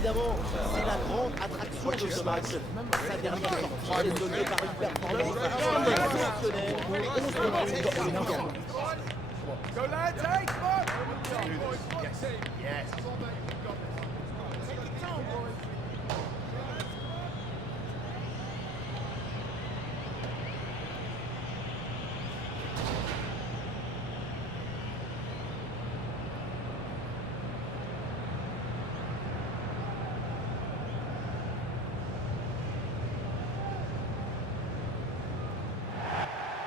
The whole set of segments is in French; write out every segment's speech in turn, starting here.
évidemment, c'est la grande attraction de ce match. Sa dernière sortie est donnée par une performance exceptionnelle. 11 buts en 11 ans. Go lads, hey, come on! Yes.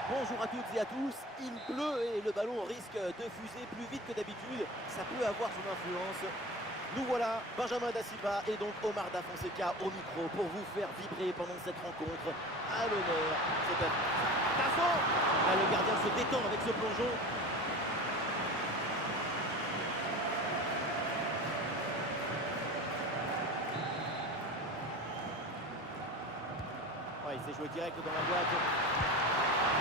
Bonjour à toutes et à tous, il pleut et le ballon risque de fuser plus vite que d'habitude, ça peut avoir son influence. Nous voilà, Benjamin Da Silva et donc Omar Da Fonseca au micro pour vous faire vibrer pendant cette rencontre. À l'honneur, c'est attention. Là, le gardien se détend avec ce plongeon. Ouais, il s'est joué direct dans la boîte.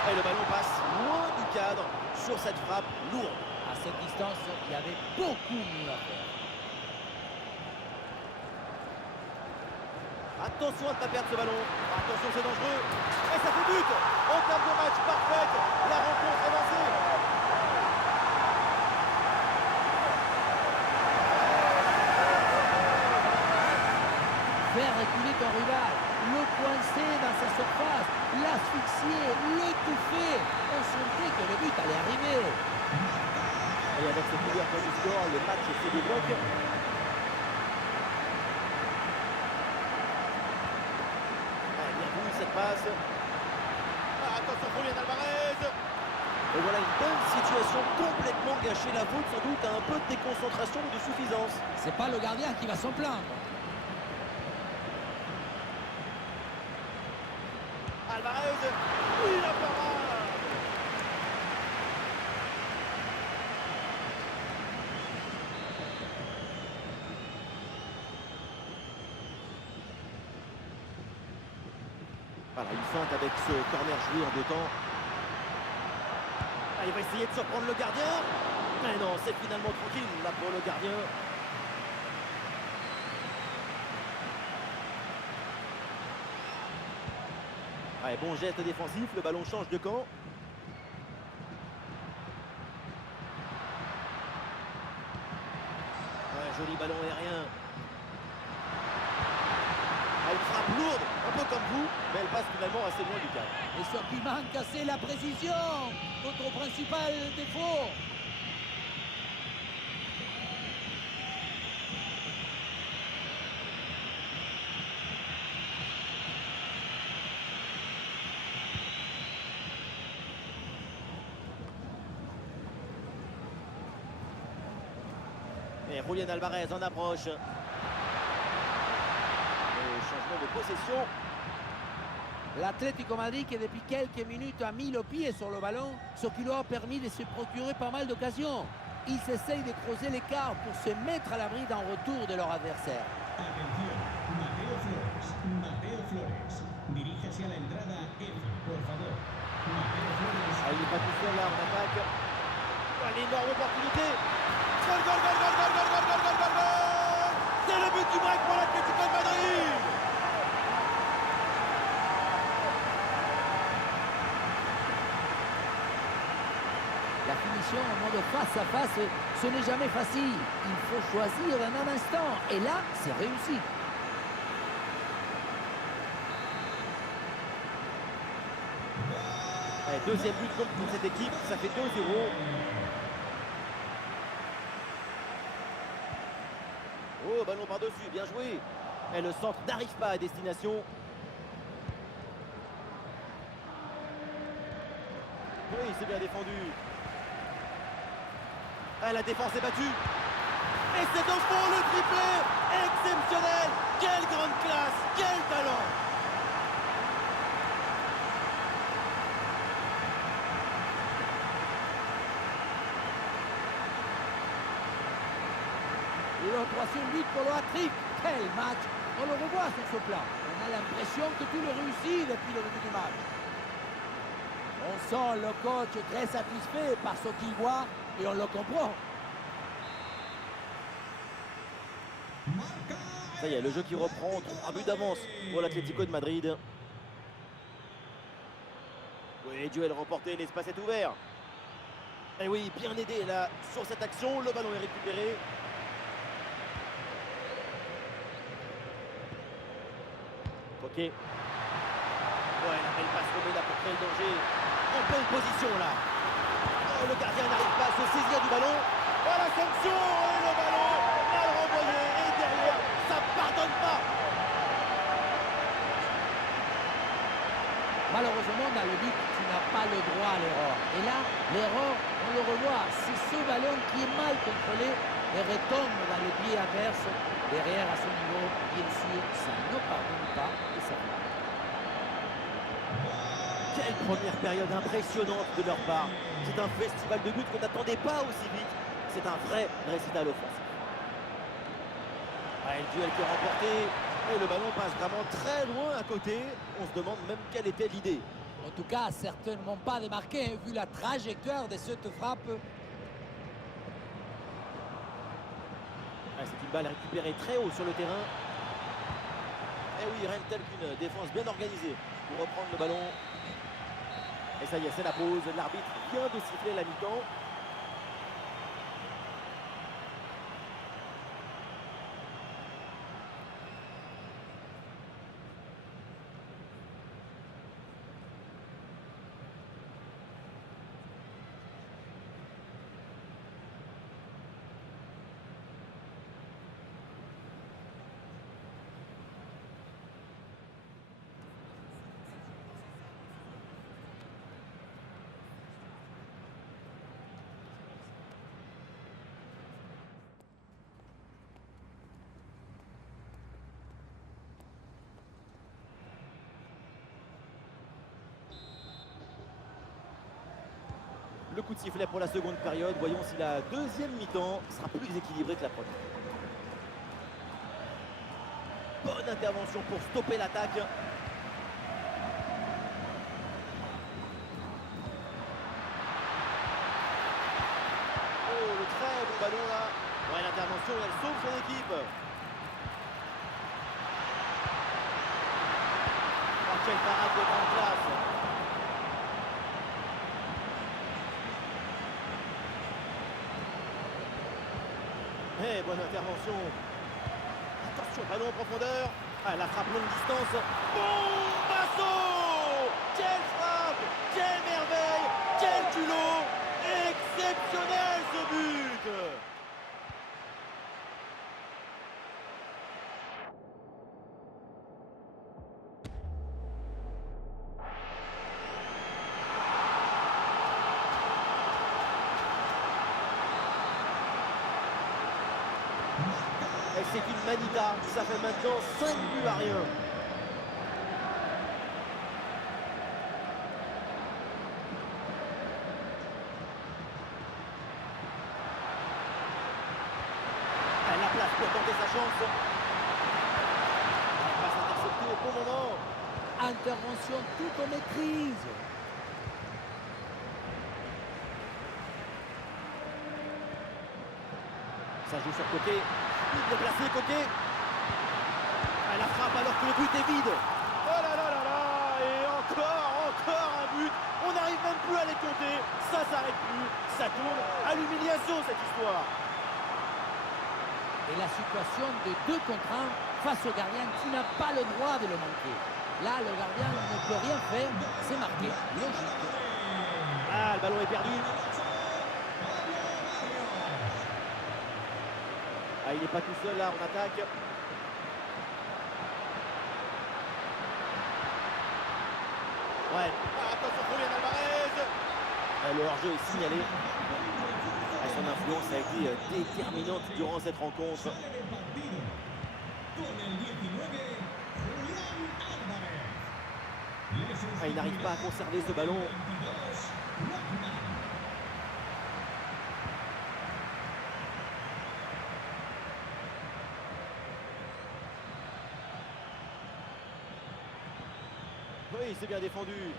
Et le ballon passe loin du cadre sur cette frappe lourde. À cette distance, il y avait beaucoup mieux à faire. Attention à ne pas perdre ce ballon. Attention, c'est dangereux. Et ça fait but. En termes de match parfaite. La rencontre est lancée. Faire reculer ton rival, le coincer dans sa surface, l'asphyxier, l'étouffer. On sentait que le but allait arriver. Et avec cette ouverture du score, le match se débloque. Bien vu cette passe. Attention, Julián Alvarez. Et voilà une bonne situation complètement gâchée. La faute sans doute à un peu de déconcentration ou de suffisance. C'est pas le gardien qui va s'en plaindre. Alvarez, oui, la parade. Voilà, une feinte avec ce corner joué en deux temps. Ah, il va essayer de surprendre le gardien. Mais non, c'est finalement tranquille là pour le gardien. Ouais, bon geste défensif, le ballon change de camp. Ouais, joli ballon aérien. Ah, une frappe lourde, un peu comme vous, mais elle passe finalement assez loin du cadre. Et ce qui manque, c'est la précision. Notre principal défaut. Et Julián Alvarez en approche. Et changement de possession. L'Atlético Madrid qui depuis quelques minutes a mis le pied sur le ballon, ce qui leur a permis de se procurer pas mal d'occasions. Ils essayent de creuser l'écart pour se mettre à l'abri d'un retour de leur adversaire. Atención, Mateo Flores. Diríjase a la entrada F, por favor. Mateo Flores. Ah, il n'est pas tout seul là en attaque. Ah, l'énorme opportunité. Gol, gol, gol, gol, gol, gol, gol, gol, gol, gol, gol. C'est le but du break pour l'Atlético de Madrid. La finition en mode face à face, ce n'est jamais facile. Il faut choisir en un instant. Et là, c'est réussi. Allez, deuxième but donc pour cette équipe, ça fait 2-0. Oh, ballon par-dessus, bien joué. Et le centre n'arrive pas à destination. Oui, c'est bien défendu. Ah, la défense est battue. Et c'est au fond le triplé. Exceptionnel. Quelle grande classe. Quel talent. Et le troisième but pour le hat-trick. Quel match! On le revoit sur ce plan. On a l'impression que tout le réussit depuis le début du match. On sent le coach très satisfait par ce qu'il voit et on le comprend. Marca Ça y est, le jeu qui reprend, 3 buts d'avance pour l'Atlético de Madrid. Oui, duel remporté, l'espace est ouvert. Et oui, bien aidé là sur cette action, le ballon est récupéré. Ok. Ouais, la belle passe là pour créer le danger. En pleine position là. Oh, le gardien n'arrive pas à se saisir du ballon. Oh, la sanction et le ballon mal renvoyé. Et derrière, ça pardonne pas. Malheureusement, dans le but, tu n'as pas le droit à l'erreur. Et là, l'erreur, on le revoit, c'est ce ballon qui est mal contrôlé et retombe dans le pied adverse. Derrière, à ce niveau, bien sûr, ça ne pardonne pas et ça va. Quelle première période impressionnante de leur part. C'est un festival de buts qu'on n'attendait pas aussi vite. C'est un vrai récital offensif. Ouais, le duel qui est remporté. Et le ballon passe vraiment très loin à côté. On se demande même quelle était l'idée. En tout cas, certainement pas démarqué, hein, vu la trajectoire de cette frappe. Ouais, c'est une balle récupérée très haut sur le terrain. Et oui, rien de tel qu'une défense bien organisée pour reprendre le ballon. Et ça y est, c'est la pause. L'arbitre vient de siffler la mi-temps. Le coup de sifflet pour la seconde période. Voyons si la deuxième mi-temps sera plus équilibrée que la première. Bonne intervention pour stopper l'attaque. Oh, le très bon ballon là. Ouais, l'intervention, elle sauve son équipe. Oh, quelle parade de grande classe. Eh, bonne intervention. Attention, ballon en profondeur. Ah, la frappe longue distance. Bombasso! Quelle frappe! Quelle merveille! Quel culot! Exceptionnel ce but! Et c'est une manita, ça fait maintenant 5 buts à rien. Elle a place pour tenter sa chance. Elle passe interceptée au bon moment. Intervention tout en maîtrise. Ça joue sur côté. Bien placé, côté. Elle la frappe alors que le but est vide. Oh là là là là. Et encore un but. On n'arrive même plus à les compter. Ça s'arrête plus. Ça tourne à l'humiliation cette histoire. Et la situation de 2 contre 1 face au gardien, tu n'as pas le droit de le manquer. Là, le gardien ne peut rien faire, c'est marqué, logique. Ah, le ballon est perdu. Ah, il n'est pas tout seul là en attaque. Ouais. Ah, attention, Julián Álvarez. Le hors-jeu est signalé. Ah, son influence a été déterminante durant cette rencontre. Ah, il n'arrive pas à conserver ce ballon. Oui, c'est bien défendu.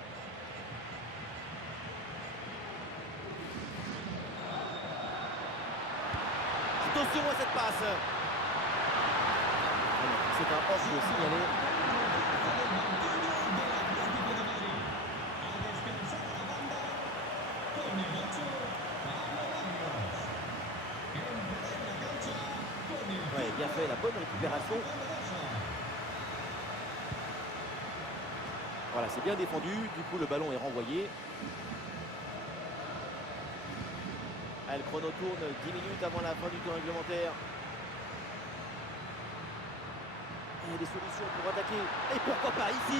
Attention à cette passe. C'est un hors-jeu signalé. Ouais, bien fait, la bonne récupération. Voilà, c'est bien défendu. Du coup, le ballon est renvoyé. Le chrono tourne 10 minutes avant la fin du temps réglementaire. Il y a des solutions pour attaquer. Et pourquoi pas ici?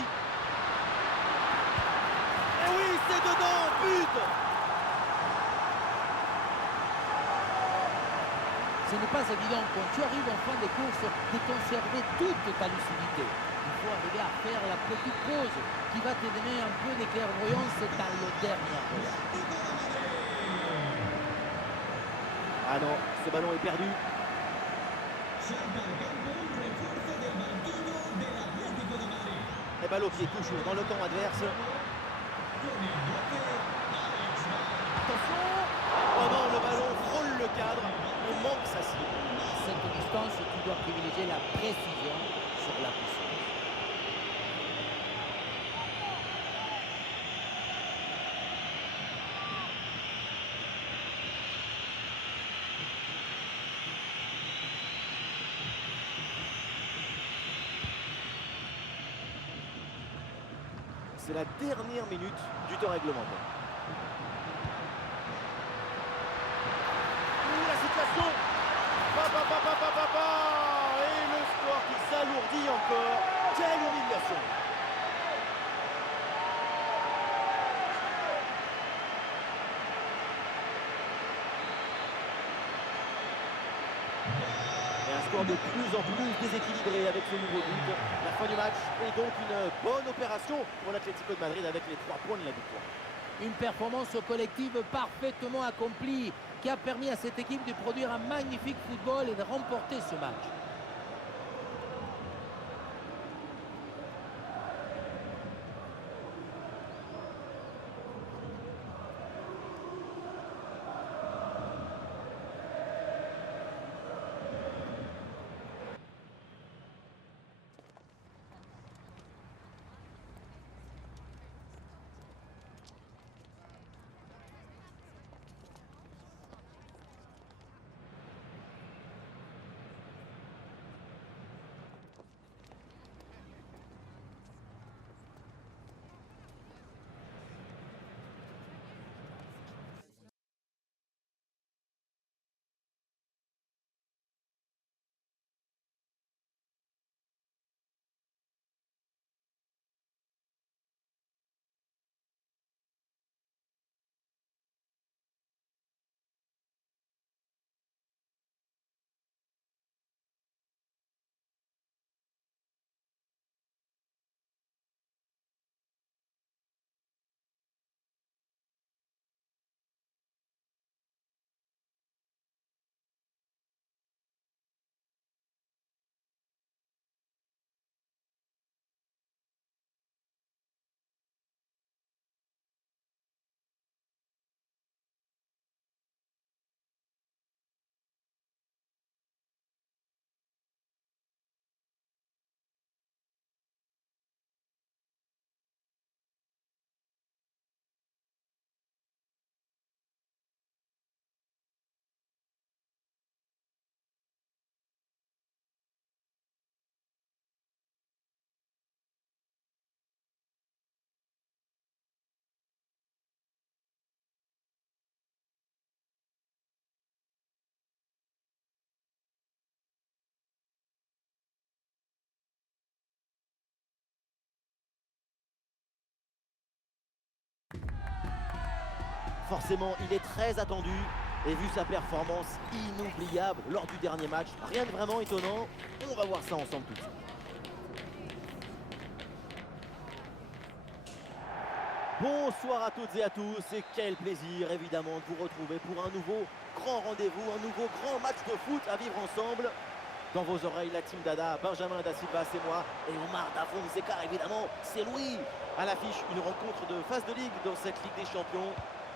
Et oui, c'est dedans, but! Ce n'est pas évident quand tu arrives en fin de course de conserver toute ta lucidité. Il faut arriver à faire la petite pause qui va te donner un peu de clairvoyance dans le dernier arrêt. Ah non, ce ballon est perdu. Et ballon qui est toujours dans le camp adverse. Attention! Oh non, le ballon frôle le cadre. On manque sa cible. À cette distance, tu dois privilégier la précision sur la puissance. C'est la dernière minute du temps réglementaire. Ouh, la situation! Et le score qui s'alourdit encore. Quelle humiliation! Et un score de plus en plus déséquilibré avec ce nouveau but. La fin du match est donc une bonne opération pour l'Atlético de Madrid avec les 3 points de la victoire. Une performance collective parfaitement accomplie qui a permis à cette équipe de produire un magnifique football et de remporter ce match. Forcément, il est très attendu. Et vu sa performance inoubliable lors du dernier match, rien de vraiment étonnant. On va voir ça ensemble tout de suite. Bonsoir à toutes et à tous, et quel plaisir évidemment de vous retrouver pour un nouveau grand rendez-vous, un nouveau grand match de foot à vivre ensemble. Dans vos oreilles, la team Dada, Benjamin Da Silva, c'est moi, et Omar Da Fonseca évidemment, c'est Louis. À l'affiche, une rencontre de phase de ligue dans cette Ligue des Champions.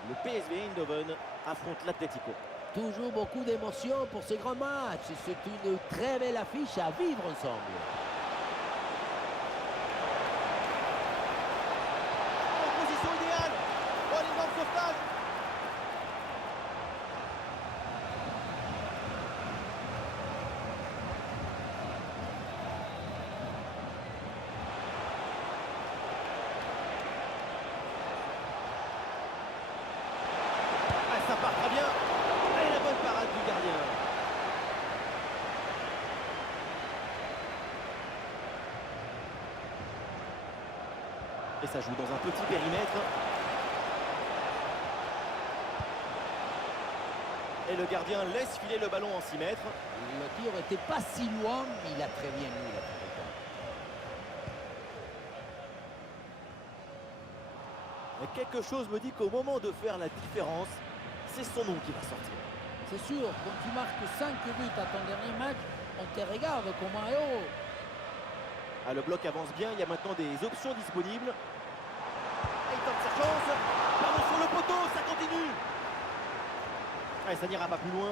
Le PSV Eindhoven affronte l'Atlético. Toujours beaucoup d'émotions pour ces grands matchs. C'est une très belle affiche à vivre ensemble. Et ça joue dans un petit périmètre. Et le gardien laisse filer le ballon en 6 mètres. Le tir n'était pas si loin, mais il a très bien mis la trajectoire. Mais quelque chose me dit qu'au moment de faire la différence, c'est son nom qui va sortir. C'est sûr, quand tu marques 5 buts à ton dernier match, on te regarde comme un héros. Ah, le bloc avance bien, il y a maintenant des options disponibles. Et il tente sa chance. Ballon sur le poteau, ça continue. Ouais, ça n'ira pas plus loin.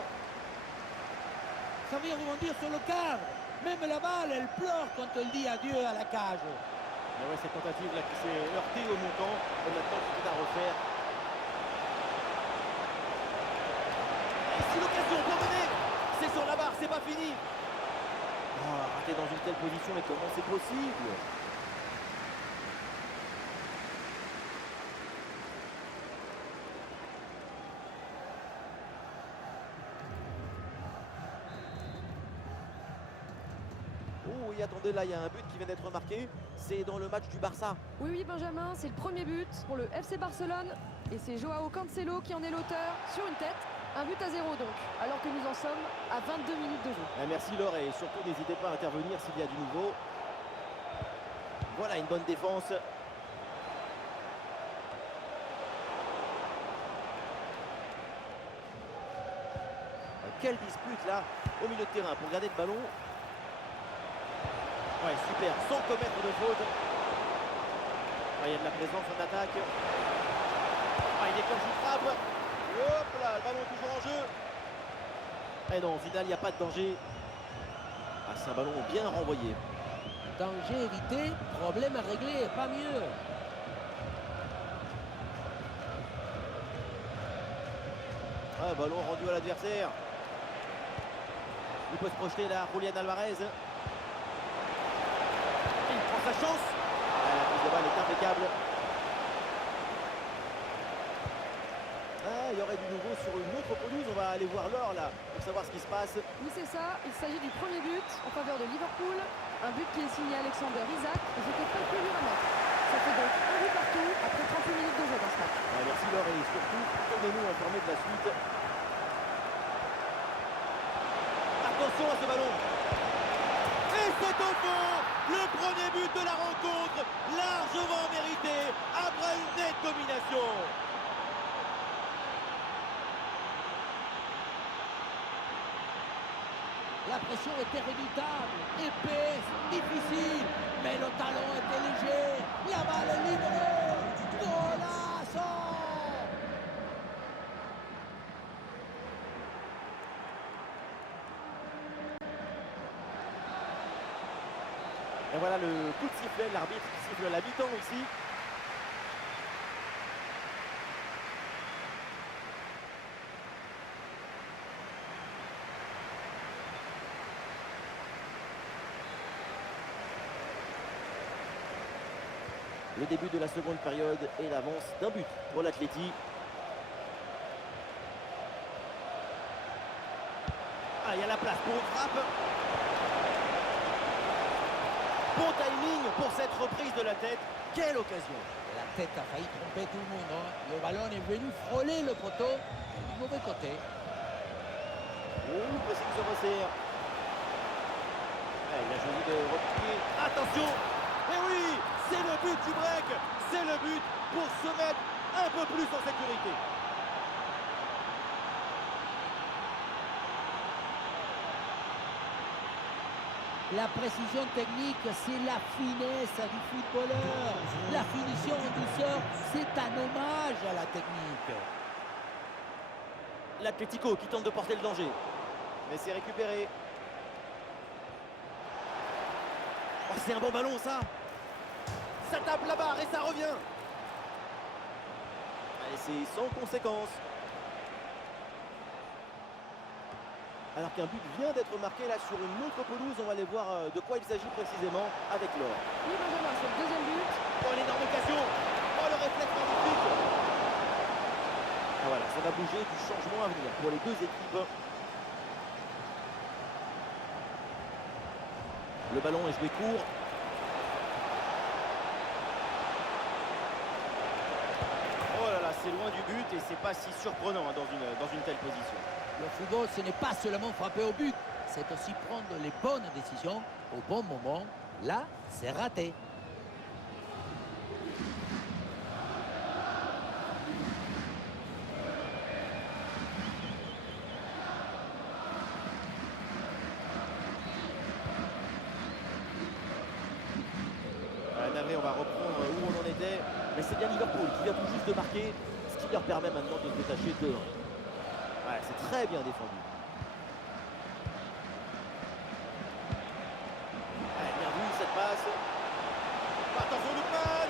Ça vient rebondir sur le cadre. Même la balle, elle pleure quand elle dit adieu à la cage. Mais ouais, cette tentative là qui s'est heurtée au montant. Et maintenant, tout est à refaire. Et si l'occasion pour mener, c'est sur la barre, c'est pas fini. Oh, raté dans une telle position, mais comment c'est possible? Oh, et attendez, là, il y a un but qui vient d'être marqué. C'est dans le match du Barça. Oui, oui, Benjamin, c'est le premier but pour le FC Barcelone. Et c'est Joao Cancelo qui en est l'auteur sur une tête. Un but à 0 donc, alors que nous en sommes à 22 minutes de jeu. Merci Laure, et surtout n'hésitez pas à intervenir s'il y a du nouveau. Voilà une bonne défense. Quelle dispute là au milieu de terrain pour garder le ballon. Ouais, super, sans commettre de faute. Ah, il y a de la présence en attaque. Ah, il déclenche une frappe. Hop là, le ballon est toujours en jeu. Eh non, au final, il n'y a pas de danger. Ah, c'est un ballon bien renvoyé. Danger évité, problème à régler, pas mieux. Ah, ballon rendu à l'adversaire. Il peut se projeter là, Julián Alvarez. Il prend sa chance. Ah, la prise de balle est impeccable. Ah, il y aurait du nouveau sur une autre pelouse. On va aller voir Laure là pour savoir ce qui se passe. Oui, c'est ça. Il s'agit du premier but en faveur de Liverpool. Un but qui est signé Alexander Isak. Et c'était pas plus dur à mettre. Ça fait donc un but partout après 38 minutes de jeu dans ce match. Ah, merci Laure, et surtout, tenez-nous informés de la suite. Attention à ce ballon. Et c'est au fond, le premier but de la rencontre, largement mérité après une nette domination. La pression était redoutable, épaisse, difficile, mais le talon était léger. La balle est libérée. Golazo! Et voilà le coup de sifflet, l'arbitre qui siffle la mi-temps ici. Le début de la seconde période et l'avance d'un but pour l'Atleti. Ah, il y a la place pour une frappe. Bon timing pour cette reprise de la tête. Quelle occasion! La tête a failli tromper tout le monde. Hein. Le ballon est venu frôler le poteau du mauvais côté. Oh, le pressing se resserre. Ah, il a choisi de replier. Attention! Et oui! C'est le but du break! C'est le but pour se mettre un peu plus en sécurité. La précision technique, c'est la finesse du footballeur. La finition en douceur, c'est un hommage à la technique. L'Atlético qui tente de porter le danger. Mais c'est récupéré. Oh, c'est un bon ballon ça! Ça tape la barre et ça revient. Et c'est sans conséquence. Alors qu'un but vient d'être marqué là sur une autre pelouse, on va aller voir de quoi il s'agit précisément avec Laure. Oui, Benjamin, c'est le deuxième but. Oh, l'énorme occasion. Oh, le réflexe magnifique. Ah, voilà, ça va bouger du changement à venir pour les deux équipes. Le ballon est joué court. loin du but et c'est pas si surprenant hein, dans une telle position. Le football, ce n'est pas seulement frapper au but, c'est aussi prendre les bonnes décisions au bon moment. Là, c'est raté. Navré, on va reprendre où on en était. Mais c'est bien Liverpool qui vient tout juste de marquer, ce qui leur permet maintenant de se détacher de 1. Ouais, c'est très bien défendu. Ouais, bien vu cette passe. Attention Lookman.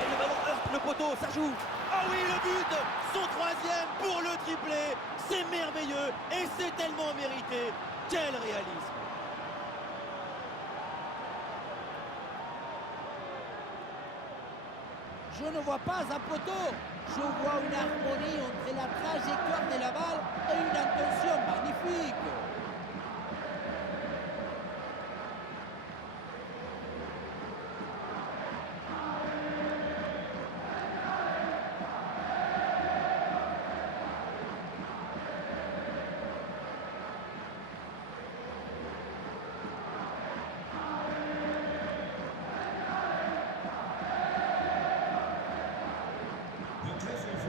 Et le ballon heurte le poteau, ça joue. Ah oui, le but. Son 3e pour le triplé. C'est merveilleux et c'est tellement mérité. Quel réalisme. Je ne vois pas un poteau. Je vois une harmonie entre la trajectoire de la balle et une intention magnifique.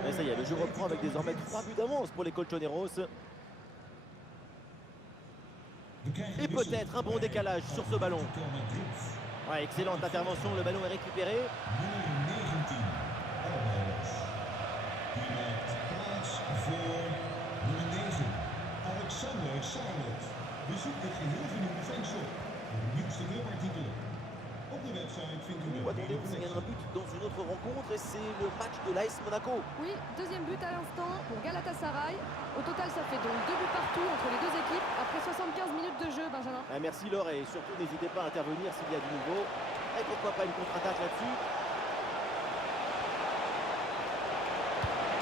Et ça y est, le jeu reprend avec désormais 3 buts d'avance pour les Colchoneros. Et peut-être un bon décalage sur ce ballon. Ouais, excellente intervention, le ballon est récupéré. Attendez, ça gagne un but dans une autre rencontre et c'est le match de l'AS Monaco. Oui, deuxième but à l'instant pour Galatasaray. Au total, ça fait donc 2 buts partout entre les deux équipes après 75 minutes de jeu, Benjamin. Merci Laure et surtout n'hésitez pas à intervenir s'il y a du nouveau. Et pourquoi pas une contre-attaque là-dessus.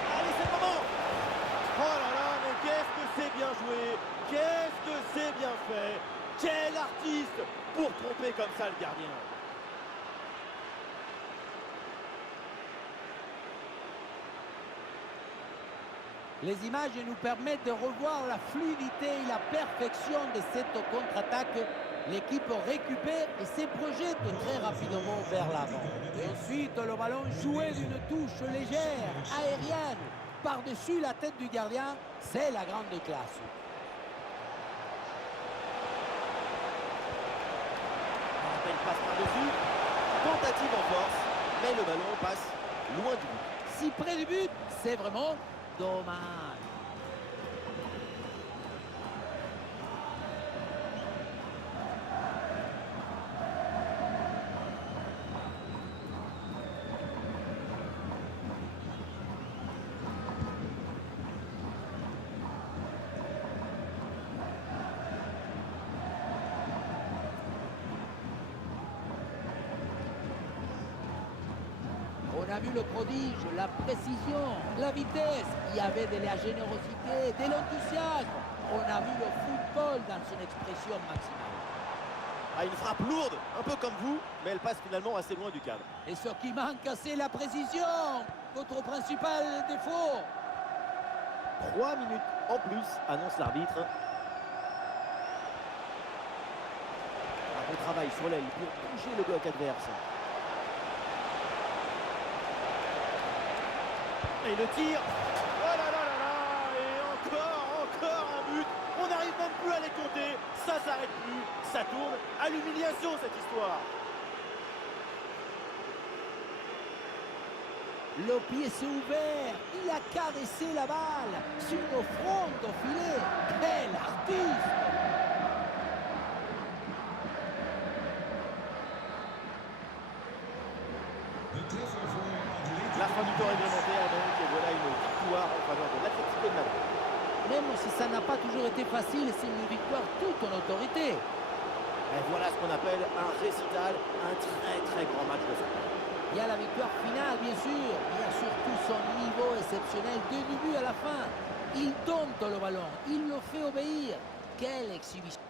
Allez, c'est le moment. Oh là là, mais qu'est-ce que c'est bien joué. Qu'est-ce que c'est bien fait. Quel artiste pour tromper comme ça le gardien. Les images nous permettent de revoir la fluidité et la perfection de cette contre-attaque. L'équipe récupère et se projette très rapidement vers l'avant. Ensuite, le ballon joué d'une touche légère, aérienne, par-dessus la tête du gardien. C'est la grande classe. Elle passe par-dessus. Tentative en force, mais le ballon passe loin du but. Si près du but, c'est vraiment dommage. On a vu le prodige, la précision, la vitesse. Il y avait de la générosité, de l'enthousiasme. On a vu le football dans son expression maximale. Ah, une frappe lourde, un peu comme vous, mais elle passe finalement assez loin du cadre. Et ce qui manque, c'est la précision. Votre principal défaut. 3 minutes en plus, annonce l'arbitre. Un bon travail sur l'aile pour toucher le bloc adverse. Et le tir. Oh là là là là. Et encore un but. On n'arrive même plus à les compter. Ça s'arrête plus. Ça tourne à l'humiliation cette histoire. Le pied s'est ouvert. Il a caressé la balle sur le front au filet. Quel artiste! La fin du temps réglementaire donc, et voilà une victoire en faveur de l'Atlético de Madrid. Même si ça n'a pas toujours été facile, c'est une victoire toute en autorité. Et voilà ce qu'on appelle un récital, un très grand match de football. Il y a la victoire finale, bien sûr. Il y a surtout son niveau exceptionnel du début à la fin. Il dompte le ballon, il le fait obéir. Quelle exhibition!